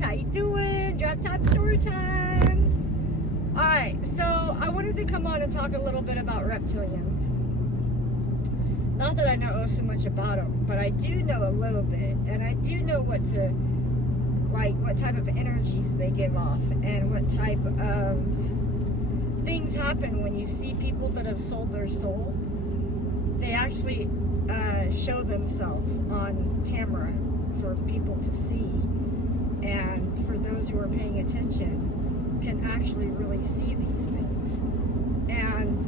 How you doing? Drive time, story time. Alright, so I wanted to come on and talk a little bit about reptilians. Not that I know so much about them, but I do know a little bit, and I do know what type of energies they give off, and what type of things happen when you see people that have sold their soul. They actually show themselves on camera for people to see, and for those who are paying attention can actually really see these things. And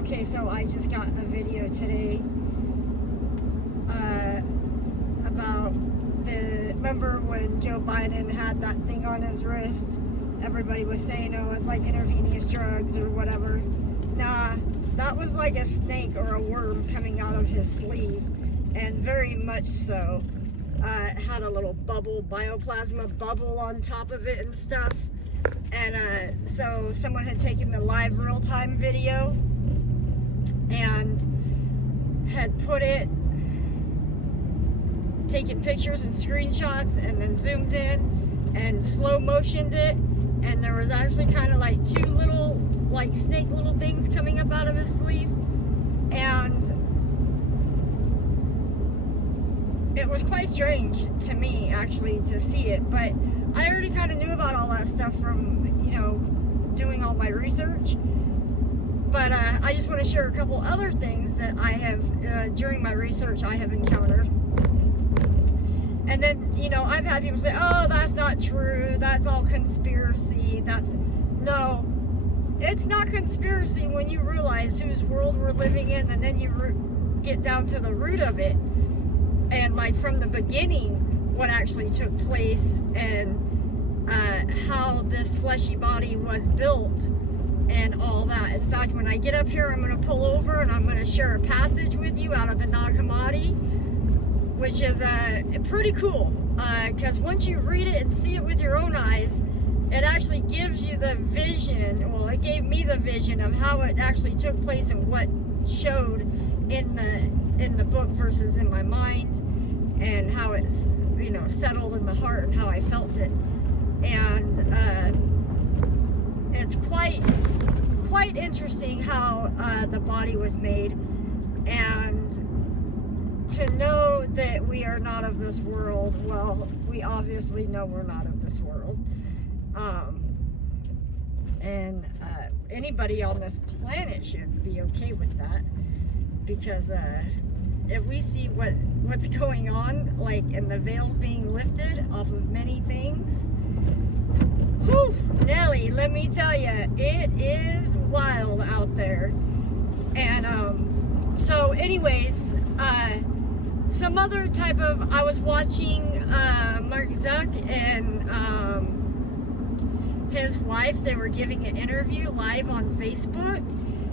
okay, so I just got a video today about remember when Joe Biden had that thing on his wrist? Everybody was saying, oh, it's like intravenous drugs or whatever. Nah, that was like a snake or a worm coming out of his sleeve, and very much so. It had a little bubble, bioplasma bubble on top of it and stuff. And so someone had taken the live real-time video and had put it, taken pictures and screenshots, and then zoomed in and slow motioned it, and there was actually kind of like two little like snake little things coming up out of his sleeve, and it was quite strange to me actually to see it. But I already kind of knew about all that stuff from, you know, doing all my research. But I just want to share a couple other things that I have during my research I have encountered. And then, you know, I've had people say, oh, that's not true, that's all conspiracy. No, it's not conspiracy when you realize whose world we're living in, and then you get down to the root of it, and like from the beginning what actually took place, and how this fleshy body was built and all that. In fact, when I get up here, I'm going to pull over and I'm going to share a passage with you out of the Nag Hammadi, which is pretty cool, because once you read it and see it with your own eyes, it actually gives you the vision. Well, it gave me the vision of how it actually took place and what showed in the book versus in my mind, and how it's, you know, settled in the heart and how I felt it. And it's quite interesting how the body was made, and to know that we are not of this world. Well, we obviously know we're not of this world, and anybody on this planet should be okay with that, because if we see what's going on, like, and the veil's being lifted off of many things, whew, Nelly, let me tell you, it is wild out there. And so anyways, some other type of, I was watching Mark Zuck and his wife, they were giving an interview live on Facebook,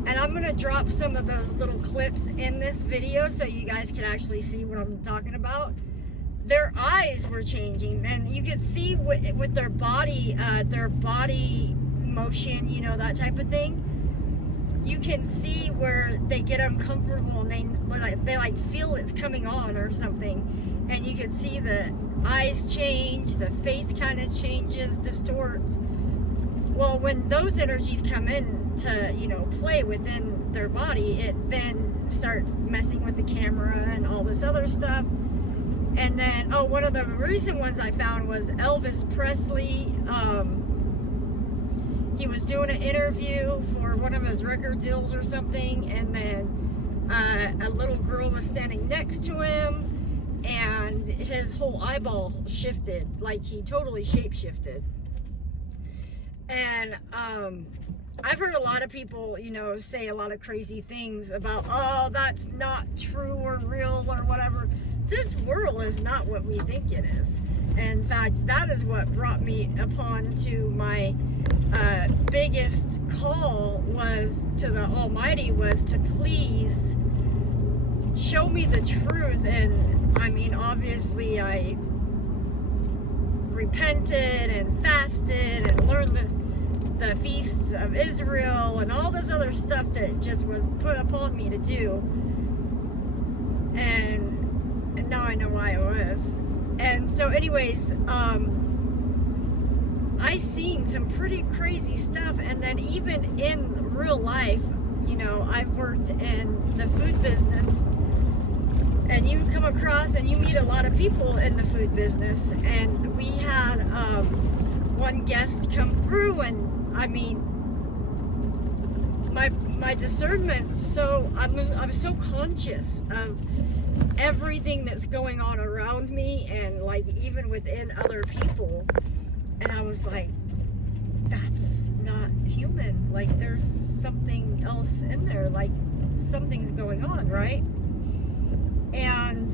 and I'm gonna drop some of those little clips in this video so you guys can actually see what I'm talking about. Their eyes were changing, and you could see with their body motion, you know, that type of thing. You can see where they get uncomfortable and they like feel it's coming on or something, and you can see the eyes change, the face kind of changes, distorts. Well, when those energies come in to, you know, play within their body, it then starts messing with the camera and all this other stuff. And then, oh, one of the recent ones I found was Elvis Presley. He was doing an interview for one of his record deals or something, and then a little girl was standing next to him, and his whole eyeball shifted, like he totally shape-shifted. And I've heard a lot of people, you know, say a lot of crazy things about, oh, that's not true or real or whatever. This world is not what we think it is. In fact, that is what brought me upon to my biggest call was to the Almighty, was to please show me the truth. And I mean, obviously I repented and fasted and learned the feasts of Israel and all this other stuff that just was put upon me to do. And now I know why it was. And So anyways, I seen some pretty crazy stuff, and then even in real life, you know, I've worked in the food business, and you come across and you meet a lot of people in the food business, and we had one guest come through, and I mean, my discernment, so I'm so conscious of everything that's going on around me, and like even within other people, and I was like, that's not human. Like there's something else in there, like something's going on, right? And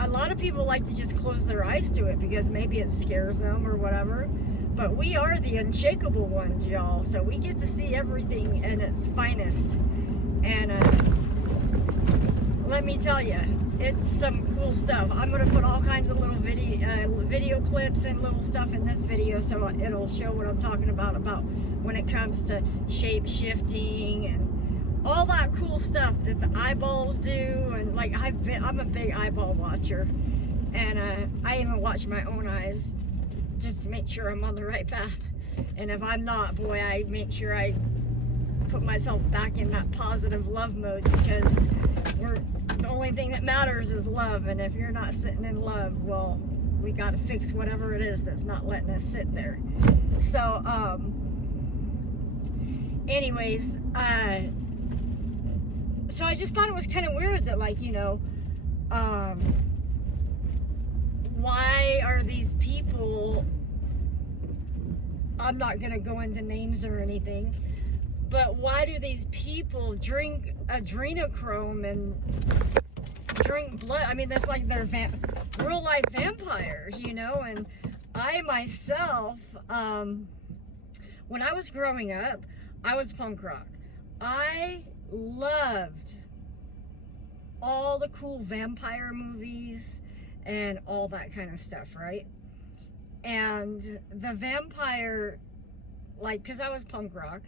a lot of people like to just close their eyes to it because maybe it scares them or whatever. But we are the unshakable ones, y'all. So we get to see everything in its finest. And let me tell you, it's some cool stuff. I'm going to put all kinds of little video clips and little stuff in this video, so it'll show what I'm talking about when it comes to shape shifting and all that cool stuff that the eyeballs do. And like I'm a big eyeball watcher, and I even watch my own eyes just to make sure I'm on the right path. And if I'm not, boy, I make sure I put myself back in that positive love mode, because the only thing that matters is love. And if you're not sitting in love, well, we got to fix whatever it is that's not letting us sit there. So anyways, so I just thought it was kind of weird that, like, you know, why are these people, I'm not going to go into names or anything, but why do these people drink adrenochrome and drink blood? I mean, that's like they're real life vampires, you know. And I myself, when I was growing up, I was punk rock. I loved all the cool vampire movies and all that kind of stuff, right? And the vampire, like, because I was punk rock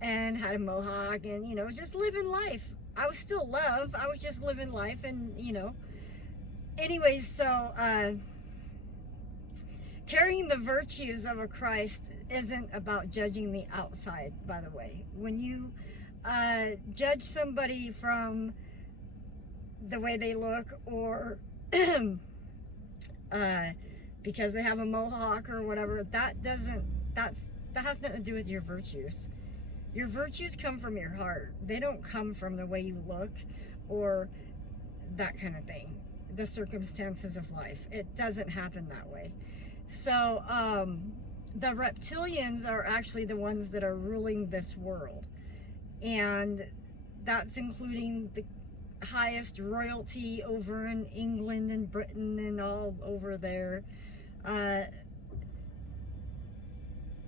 and had a mohawk and, you know, just living life. I was still love. I was just living life, and, you know. Anyways, so carrying the virtues of a Christ isn't about judging the outside, by the way. When you judge somebody from the way they look, or because they have a mohawk or whatever, that has nothing to do with your virtues. Your virtues come from your heart. They don't come from the way you look or that kind of thing. The circumstances of life. It doesn't happen that way. So the reptilians are actually the ones that are ruling this world, and that's including the highest royalty over in England and Britain and all over there. The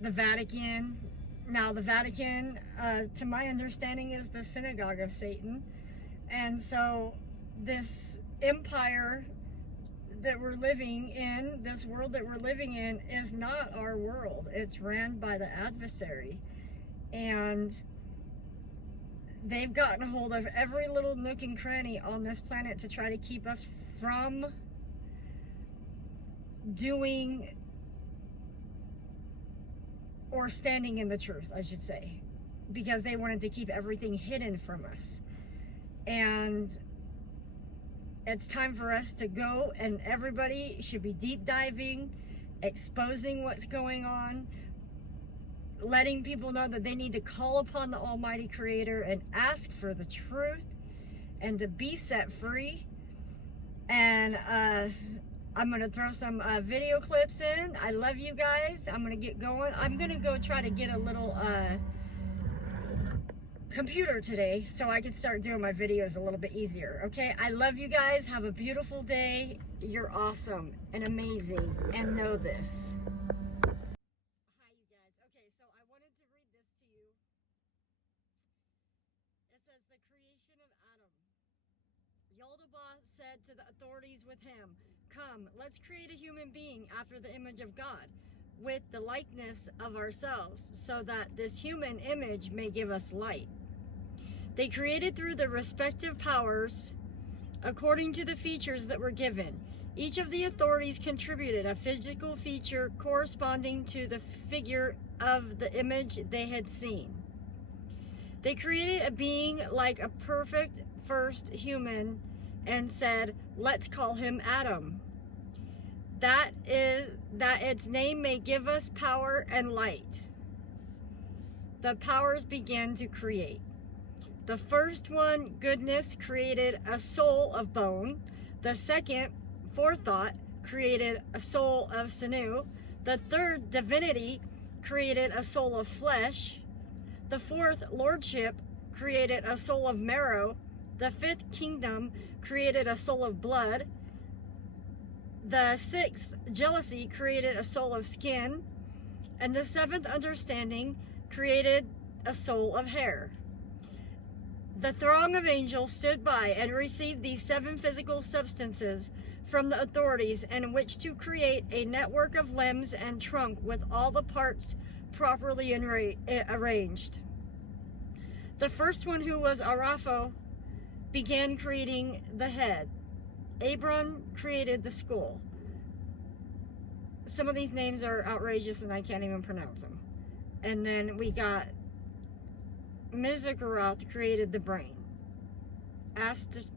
Vatican. Now the Vatican, to my understanding, is the synagogue of Satan. And so this empire that we're living in, this world that we're living in, is not our world. It's ran by the adversary. And they've gotten a hold of every little nook and cranny on this planet to try to keep us from doing or standing in the truth, I should say, because they wanted to keep everything hidden from us. And it's time for us to go, and everybody should be deep diving, exposing what's going on, letting people know that they need to call upon the Almighty Creator and ask for the truth and to be set free. And I'm going to throw some video clips in. I love you guys. I'm going to get going. I'm going to go try to get a little computer today so I can start doing my videos a little bit easier. Okay, I love you guys. Have a beautiful day. You're awesome and amazing, and know this. Hi you guys. Okay, so I wanted to read this to you. It says, the creation of Adam. Yaldabaoth said to the authorities with him, "Come, let's create a human being after the image of God, with the likeness of ourselves, so that this human image may give us light." They created through their respective powers according to the features that were given. Each of the authorities contributed a physical feature corresponding to the figure of the image they had seen. They created a being like a perfect first human and said, "Let's call him Adam. That its name may give us power and light." The powers began to create. The first one, goodness, created a soul of bone. The second, forethought, created a soul of sinew. The third, divinity, created a soul of flesh. The fourth, lordship, created a soul of marrow. The fifth, kingdom, created a soul of blood. The sixth, jealousy, created a soul of skin. And the seventh, understanding, created a soul of hair. The throng of angels stood by and received these 7 physical substances from the authorities, in which to create a network of limbs and trunk with all the parts properly arranged. The first one, who was Arapho, began creating the head. Abron created the skull. Some of these names are outrageous and I can't even pronounce them. And then we got Mizrachoth created the brain. Astachime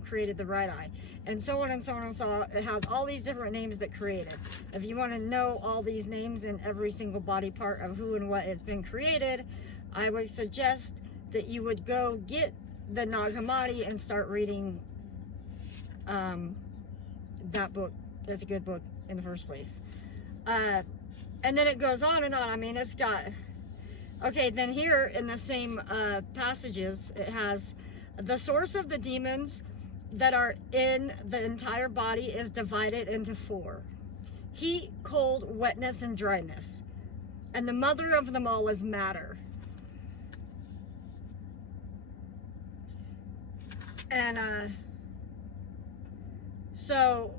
created the right eye. And so on and so on and so on. It has all these different names that created. If you want to know all these names and every single body part of who and what has been created, I would suggest that you would go get the Nag Hammadi and start reading that book. That's a good book in the first place. And then it goes on and on. I mean, it's got... Okay, then here in the same passages, it has the source of the demons that are in the entire body is divided into 4. Heat, cold, wetness, and dryness. And the mother of them all is matter. And so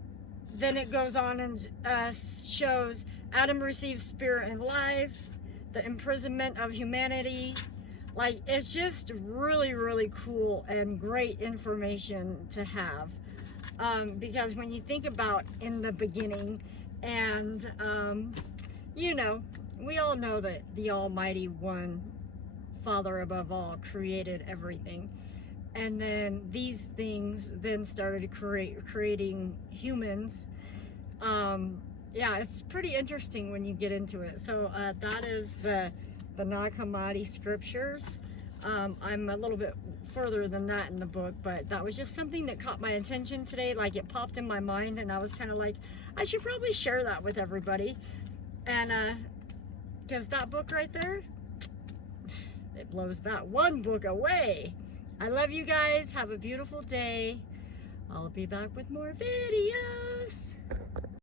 then it goes on and shows Adam receives spirit and life, the imprisonment of humanity. Like, it's just really, really cool and great information to have. Because when you think about in the beginning, and, you know, we all know that the Almighty One, Father above all, created everything. And then these things then started creating humans. Yeah, it's pretty interesting when you get into it. So that is the Nag Hammadi scriptures. I'm a little bit further than that in the book, but that was just something that caught my attention today. Like, it popped in my mind, and I was kind of like, I should probably share that with everybody. And because that book right there, it blows that one book away. I love you guys. Have a beautiful day. I'll be back with more videos.